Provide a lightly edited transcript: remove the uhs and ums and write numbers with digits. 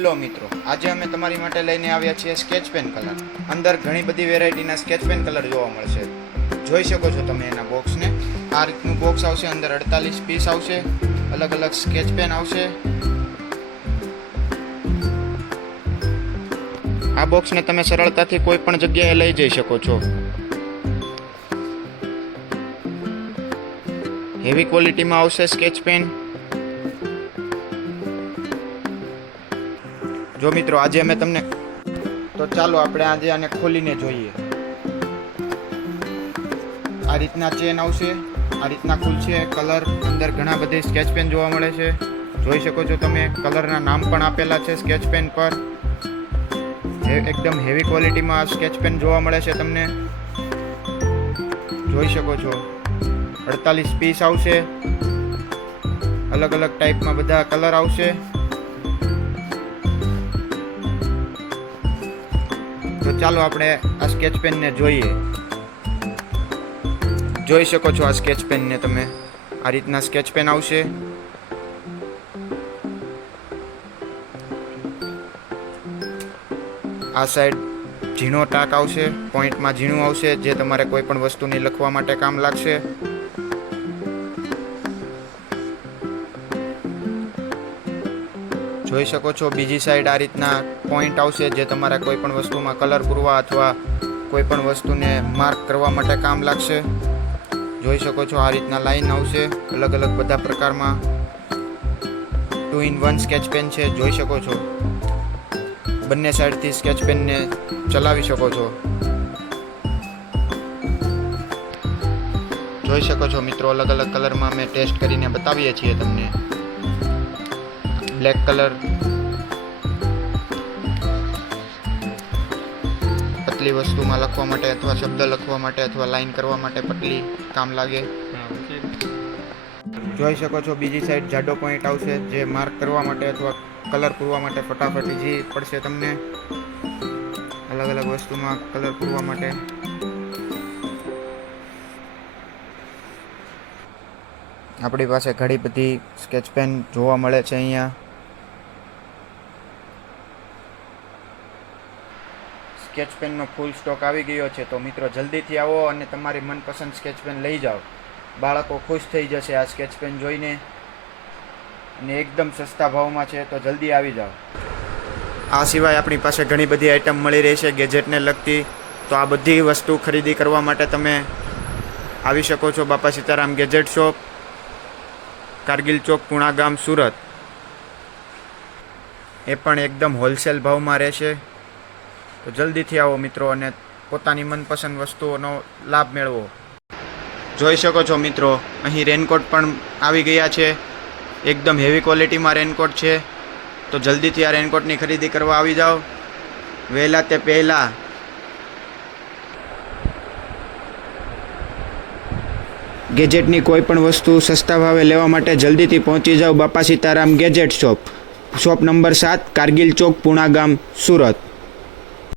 Hello મિત્રો, આજે અમે તમારી માટે લઈને આવ્યા છીએ સ્કેચ પેન કલર. અંદર ઘણી બધી વેરાયટીના સ્કેચ પેન કલર જોવા મળશે. જોઈ શકો છો તમે એના બોક્સને. આ રીતનું બોક્સ આવશે. અંદર 48 પીસ આવશે. અલગ અલગ સ્કેચ પેન આવશે. આ બોક્સને તમે સરળતાથી કોઈ પણ જગ્યાએ લઈ જઈ શકો છો. હેવી ક્વોલિટીમાં આવશે સ્કેચ પેન. જો મિત્રો, આજે અમે તમને તો ચાલો આપણે આજે આને ખોલીને જોઈએ. આ રીતના ચેન આવશે. આ રીતના ખુલશે. કલર અંદર ઘણા બધા સ્કેચ પેન જોવા મળે છે. જોઈ શકો છો તમે. કલરના નામ પણ આપેલા છે સ્કેચ પેન પર. એકદમ હેવી ક્વોલિટીમાં સ્કેચ પેન જોવા મળે છે તમને. જોઈ શકો છો. 48 પીસ આવશે. અલગ અલગ ટાઈપમાં બધા કલર આવશે. તો ચાલો આપણે આ સ્કેચ પેનને જોઈએ. જોઈ શકો છો આ સ્કેચ પેનને તમે. આ રીતના સ્કેચ પેન આવશે. આ સાઈડ ઝીણો ટાંક આવશે. પોઈન્ટમાં ઝીણું આવશે, જે તમારે કોઈ પણ વસ્તુની લખવા માટે કામ લાગશે. જોઈ શકો છો બીજી સાઈડ આ રીતના પોઈન્ટ આવશે, જે તમારે કોઈ પણ વસ્તુમાં કલર પૂરવા અથવા કોઈ પણ વસ્તુને માર્ક કરવા માટે કામ લાગશે. જોઈ શકો છો આ રીતના લાઈન આવશે. અલગ અલગ બધા પ્રકારમાં 2-in-1 સ્કેચ પેન છે. જોઈ શકો છો. બંને સાઈડથી સ્કેચ પેનને ચલાવી શકો છો. જોઈ શકો છો મિત્રો, અલગ અલગ કલરમાં અમે ટેસ્ટ કરીને બતાવીએ છીએ તમને. બ્લેક કલર, પતલી વસ્તુમાં લખવા માટે અથવા શબ્દ લખવા માટે અથવા લાઈન કરવા માટે પતલી કામ લાગે. જોઈ શકો છો બીજી સાઈડ જાડો પોઈન્ટ આવશે, જે માર્ક કરવા માટે અથવા કલર પૂરવા માટે ફટાફટ ઈઝી પડશે તમને. અલગ અલગ વસ્તુમાં કલર પૂરવા માટે. આપણી પાસે ઘણી બધી સ્કેચ પેન જોવા મળે છે અહીંયા. સ્કેચ પેનનો ફૂલ સ્ટોક આવી ગયો છે. તો મિત્રો, જલ્દીથી આવો અને તમારી મનપસંદ સ્કેચ પેન લઈ જાઓ. બાળકો ખુશ થઈ જશે આ સ્કેચ પેન જોઈને. અને એકદમ સસ્તા ભાવમાં છે, તો જલ્દી આવી જાઓ. આ સિવાય આપણી પાસે ઘણી બધી આઇટમ મળી રહી છે ગેજેટને લગતી. તો આ બધી વસ્તુ ખરીદી કરવા માટે તમે આવી શકો છો બાપા Sitaram gadget shop, Kargil Chowk, Punagam, Surat. એ પણ એકદમ હોલસેલ ભાવમાં રહેશે. તો જલ્દીથી આવો મિત્રો અને પોતાની મનપસંદ વસ્તુઓનો લાભ મેળવો. જોઈ શકો છો મિત્રો, અહીં રેનકોટ પણ આવી ગયા છે. એકદમ હેવી ક્વોલિટીમાં રેનકોટ છે. તો જલ્દીથી આ રેનકોટની ખરીદી કરવા આવી જાઓ વહેલા તે પહેલાં. ગેજેટની કોઈ પણ વસ્તુ સસ્તા ભાવે લેવા માટે જલ્દીથી પહોંચી જાઓ Bapa Sitaram gadget shop. Shop number 7, Kargil Chowk, Punagam, Surat.